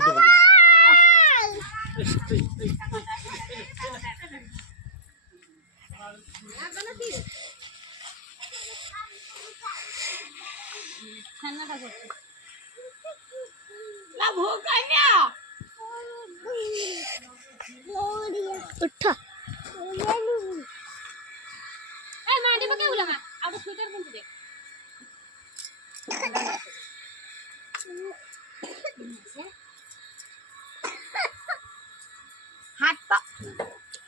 উঠে বললাম ঠান্ডাটা করছে না ভোগ না উঠা এই মাটি পকে উলা মা আউট সুইটার কিনতে দে হাত পা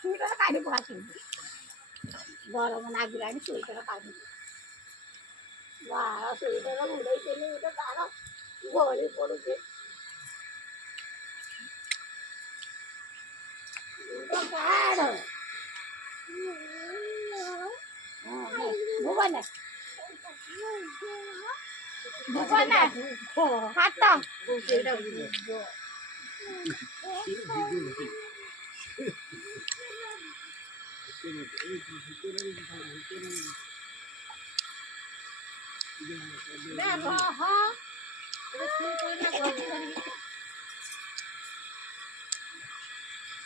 সুইটার কাটি পড়াচ্ছি গরম না গিলানি সুইটার কাটি বাহ সুইটার উড়াইতে নিয়ে এটা দাঁড়া গড়ে পড়েছে ভুবন ভুবন হাত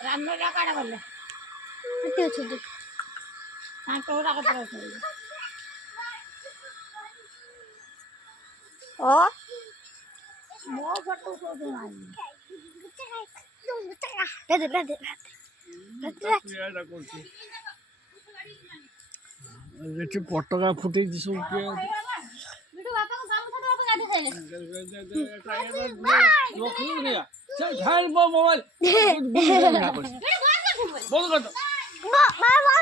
রান্নাটা কাটা বললে তোরা কত ও মো ফটো ফটো মারি বেদে বেদে একটু পটকা ফুটে দিছো বিটু বাবা को गामছা দাও গাড়ি খাইলে চল খাই মোবাইল বিটু বন্ধ কর বন্ধ কর মা মা মা